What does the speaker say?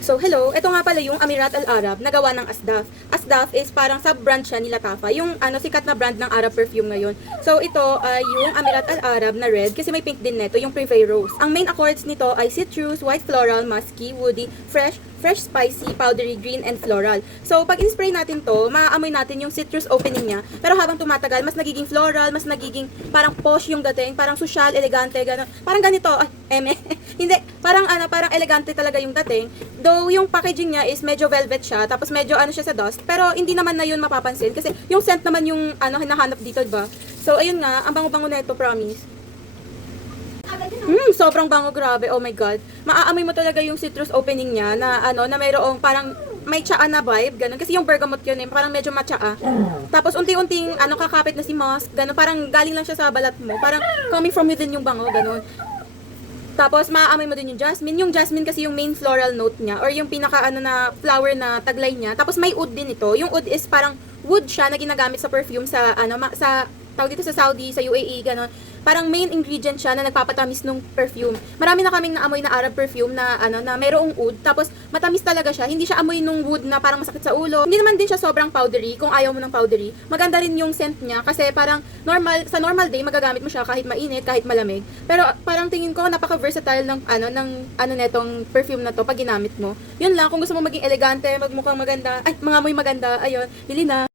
So, hello. Ito nga pala yung Amirat Al Arab na gawa ng Asdaf. Asdaf is parang sub-brand siya nila Tafa. Yung sikat na brand ng Arab perfume ngayon. So, ito ay yung Amirat Al Arab na red kasi may pink din nito, yung Privé Rose. Ang main accords nito ay citrus, white floral, musky, woody, fresh, spicy, powdery, green, and floral. So, pag in-spray natin to, maaamoy natin yung citrus opening niya. Pero habang tumatagal, mas nagiging floral, mas nagiging parang posh yung dating, parang social, elegante, gano'n. Parang ganito, hindi, parang elegante talaga yung dating. Though yung packaging niya is medyo velvet siya, tapos medyo siya sa dust, pero hindi naman na yun mapapansin kasi yung scent naman yung hinahanap dito, diba? So, ayun nga, ang bango-bango na ito, promise. Sobrang bango, grabe. Oh my god. Maaamoy mo talaga yung citrus opening niya na na mayroong parang may tsaa na vibe, ganun. Kasi yung bergamot yun parang medyo matsaa. Tapos unti-unting kakapit na si musk, ganun. Parang galing lang siya sa balat mo. Parang coming from within yung bango, ganun. Tapos maaamoy mo din yung jasmine. Yung jasmine kasi yung main floral note niya or yung pinaka na flower na taglay niya. Tapos may oud din ito. Yung oud is parang wood siya na ginagamit sa perfume sa sa tawag dito sa Saudi, sa UAE, gano'n. Parang main ingredient siya na nagpapatamis nung perfume. Marami na kaming naamoy na Arab perfume na na mayroong oud, tapos matamis talaga siya. Hindi siya amoy nung wood na parang masakit sa ulo. Hindi naman din siya sobrang powdery kung ayaw mo ng powdery. Maganda rin yung scent niya kasi parang sa normal day magagamit mo siya kahit mainit, kahit malamig. Pero parang tingin ko napaka-versatile ng netong perfume na to pag ginamit mo. Yun lang, kung gusto mo maging elegante, magmukhang maganda, mga amoy maganda, ayun, bili na.